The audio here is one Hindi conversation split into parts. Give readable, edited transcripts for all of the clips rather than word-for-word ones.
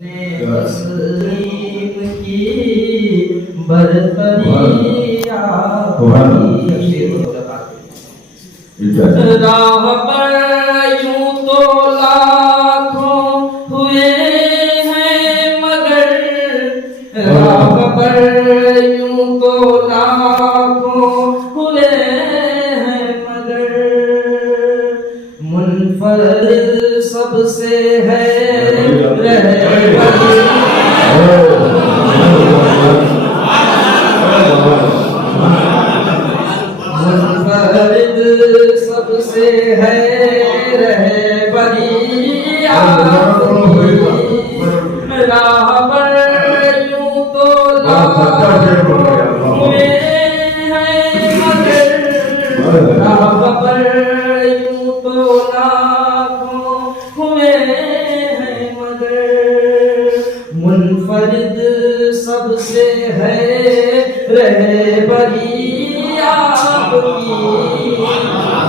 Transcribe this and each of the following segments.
तस्लीम की बरतरी राह पर यूं तो लाखों हुए हैं मगर राह पर यूं तो लाखों हुए हैं मगर मुनफरिद सबसे है मुनफरिद सबसे है रहबरी राह पर यूं तो लाखों हुए हैं मगर राह पर यूं तो लाखों हुए हैं मगर मुनफरिद सबसे है रहबरी आपकी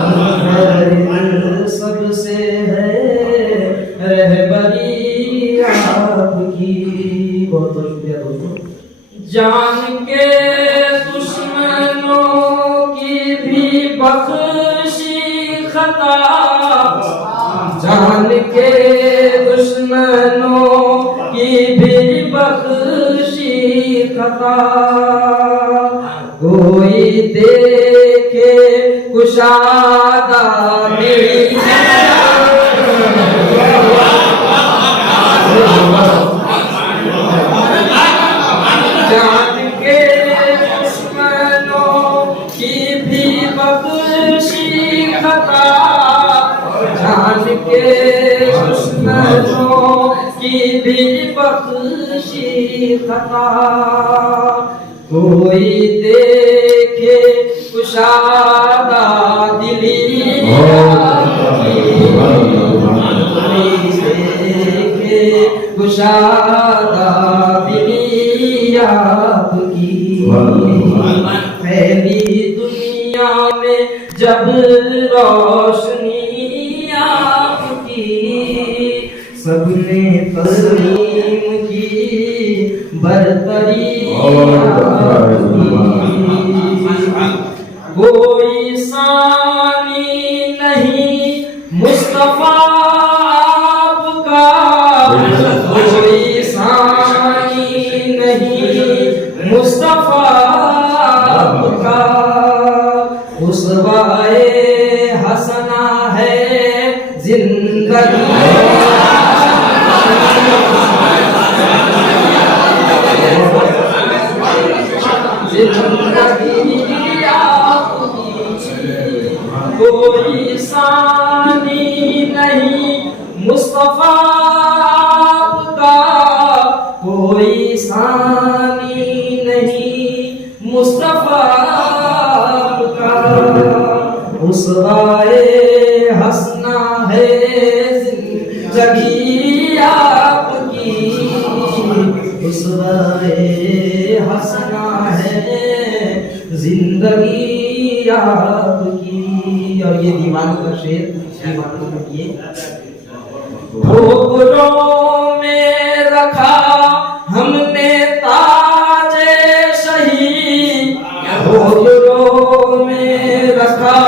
मुनफरिद सबसे है रहबरी आपकी। बहुत बहुत शुक्रिया दोस्तों। जान के दुश्मनों की भी बख्शी खता जान के दुश्मनों की भी बख्शी खता कोई देखे कुशादा मेरी जान के दुश्मनों की भी बख्शी खता जान के दुश्मनों की भी बख्शी खता कोई देखे कुशादा दिली कोई देखे कुशादा दिली आपकी फैली दुनिया में जब रोशनी आपकी सबने तस्लीम की बरतरी कोई सानी नहीं मुस्तफा आपका कोई सानी नहीं मुस्तफा आपका उसवाए हसना है जिंदगी कोई सानी नहीं मुस्तफा आपका कोई सानी नहीं मुस्तफा आपका उसवाए हंसना है जिंदगी आपकी उसवाए हंसना है जिंदगी आपकी। और ये दीवान का शेर दीवानों में ये ठोकरों में रखा हमने ताजे शहीद ठोकरों में रखा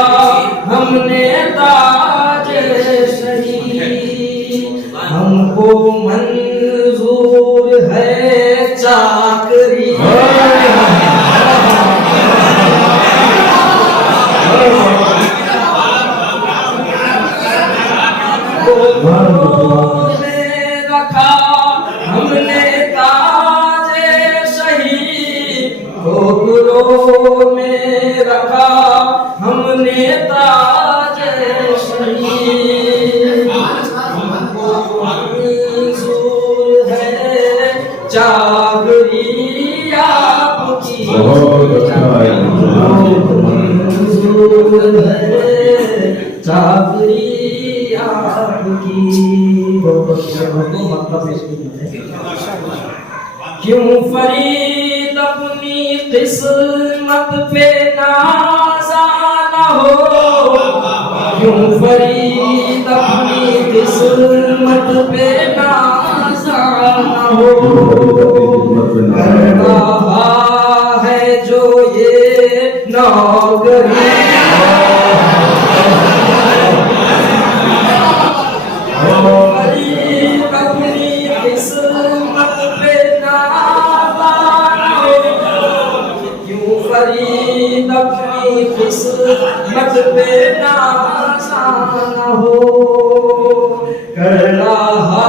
हमने ताजे शहीद हमको मंजूर है चाकरी रखा हमने ताजे शहीद ठोकरों में रखा हमने ताजे शहीद हमको मंजूर है चाकरी आपकी मंजूर है चाकरी आपकी। क्यों फरीद अपनी किस्मत पे नाज़ाना हो क्यों फरीद अपनी किस्मत पे नाज़ाना नौकरी फरीद अपनी किस्मत पे नाज़ान हो क्यों फरीद अपनी किस्मत पे नाज़ान हो कर रहा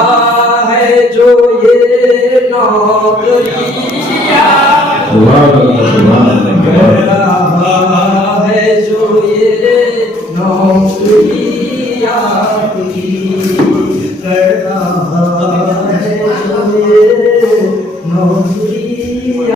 है जो ये नौकरियां